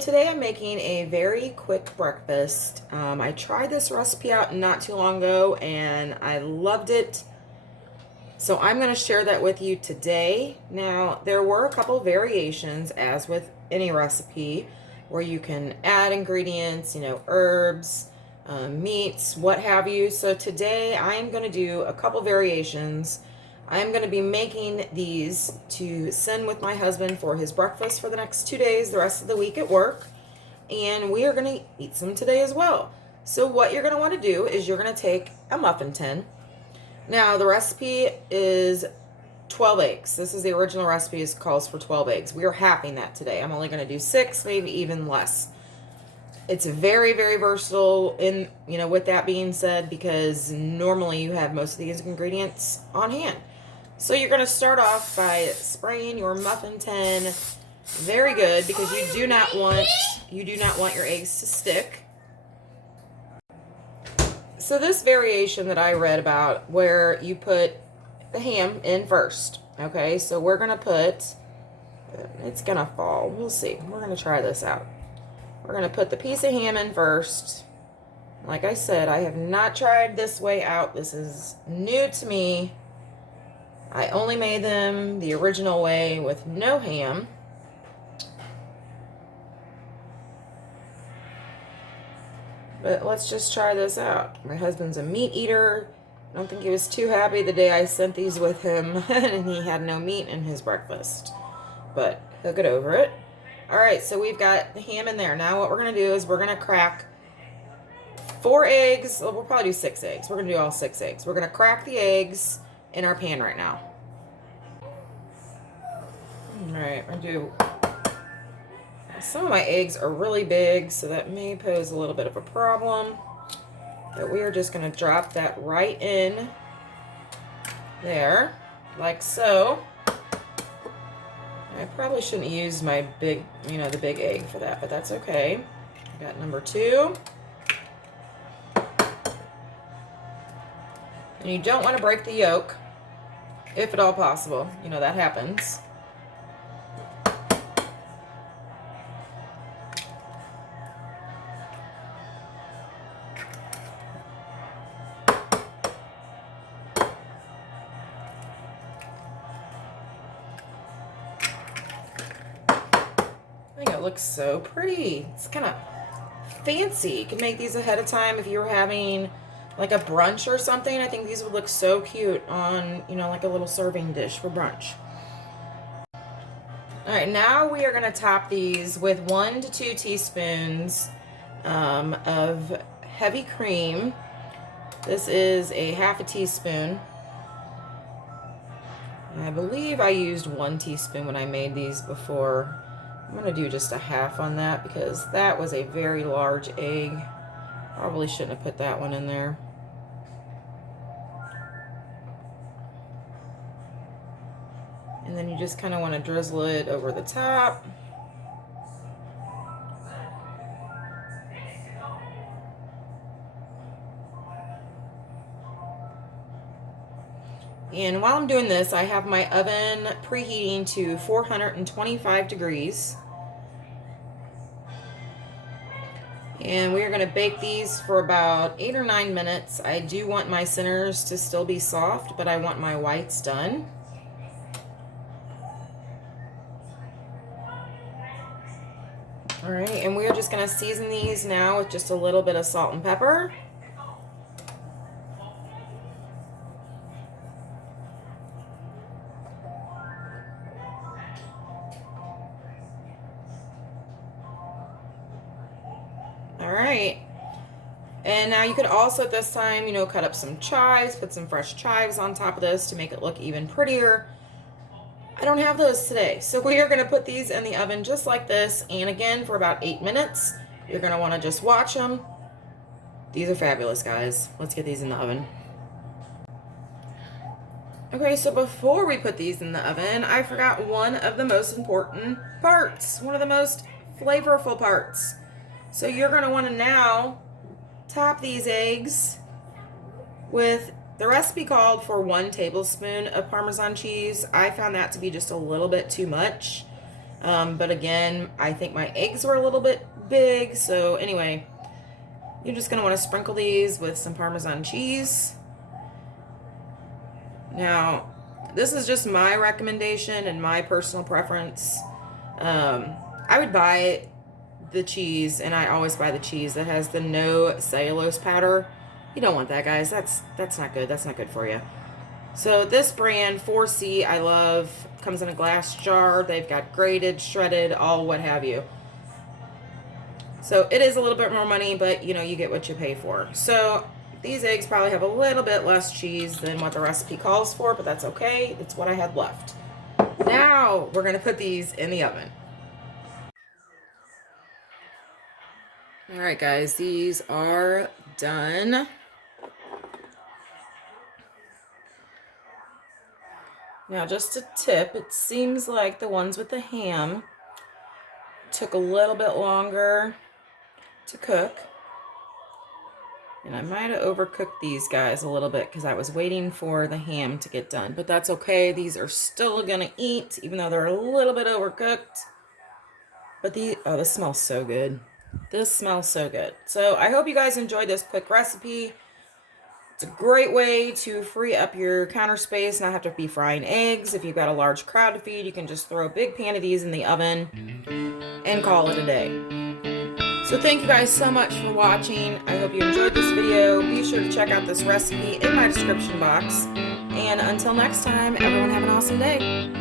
today I'm making a very quick breakfast. I tried this recipe out not too long ago and I loved it. So I'm going to share that with you today. Now, there were a couple variations, as with any recipe, where you can add ingredients, herbs, meats, what have you. So today I am going to do a couple variations. I'm going to be making these to send with my husband for his breakfast for the next 2 days, the rest of the week at work. And we are going to eat some today as well. So what you're going to want to do is you're going to take a muffin tin. Now, the recipe is 12 eggs. This is the original recipe. It calls for 12 eggs. We are halving that today. I'm only going to do 6, maybe even less. It's very, very versatile with that being said, because normally you have most of these ingredients on hand. So you're going to start off by spraying your muffin tin very good, because you do not want your eggs to stick. So this variation that I read about, where you put the ham in first, okay? So we're going to put, it's going to fall. We'll see. We're going to try this out. We're going to put the piece of ham in first. Like I said, I have not tried this way out. This is new to me. I only made them the original way with no ham. But let's just try this out. My husband's a meat eater. I don't think he was too happy the day I sent these with him and he had no meat in his breakfast. But he'll get over it. Alright, so we've got the ham in there. Now what we're going to do is we're going to crack 4 eggs. Well, we'll probably do 6 eggs. We're going to do all 6 eggs. We're going to crack the eggs in our pan right now. Alright, we're going to do... Some of my eggs are really big, so that may pose a little bit of a problem. But we are just going to drop that right in there, like so. I probably shouldn't use my big, the big egg for that, but that's okay. I got number 2. And you don't want to break the yolk, if at all possible. That happens. I think it looks so pretty. It's kind of fancy. You can make these ahead of time if you're having like a brunch or something. I think these would look so cute on, like a little serving dish for brunch. All right, now we are going to top these with 1 to 2 teaspoons of heavy cream. This is a half a teaspoon. I believe I used 1 teaspoon when I made these before. I'm going to do just a half on that because that was a very large egg. Probably shouldn't have put that one in there. And then you just kind of want to drizzle it over the top. And while I'm doing this, I have my oven preheating to 425 degrees. And we're going to bake these for about 8 or 9 minutes. I do want my centers to still be soft, but I want my whites done. All right, and we're just going to season these now with just a little bit of salt and pepper. All right, and now you could also at this time, cut up some chives, put some fresh chives on top of this to make it look even prettier. I don't have those today, so we are going to put these in the oven just like this, and again for about 8 minutes. You're going to want to just watch them. These are fabulous, guys. Let's get these in the oven. Okay, so before we put these in the oven, I forgot one of the most important parts, one of the most flavorful parts. So you're going to want to now top these eggs with, the recipe called for 1 tablespoon of Parmesan cheese. I found that to be just a little bit too much. But again, I think my eggs were a little bit big. So anyway, you're just gonna want to sprinkle these with some Parmesan cheese. Now, this is just my recommendation and my personal preference. I would buy the cheese, and I always buy the cheese that has the no cellulose powder. You don't want that, guys. That's not good. That's not good for you. So this brand, 4C, I love. Comes in a glass jar. They've got grated, shredded, all what have you. So it is a little bit more money, but you know, you get what you pay for. So these eggs probably have a little bit less cheese than what the recipe calls for, but that's okay. It's what I had left. Now we're going to put these in the oven. All right, guys, these are done. Now, just a tip, it seems like the ones with the ham took a little bit longer to cook. And I might have overcooked these guys a little bit because I was waiting for the ham to get done. But that's okay. These are still going to eat, even though they're a little bit overcooked. But oh, this smells so good. This smells so good. So I hope you guys enjoyed this quick recipe. It's a great way to free up your counter space, not have to be frying eggs. If you've got a large crowd to feed, you can just throw a big pan of these in the oven and call it a day. So thank you guys so much for watching. I hope you enjoyed this video. Be sure to check out this recipe in my description box. And until next time, everyone have an awesome day.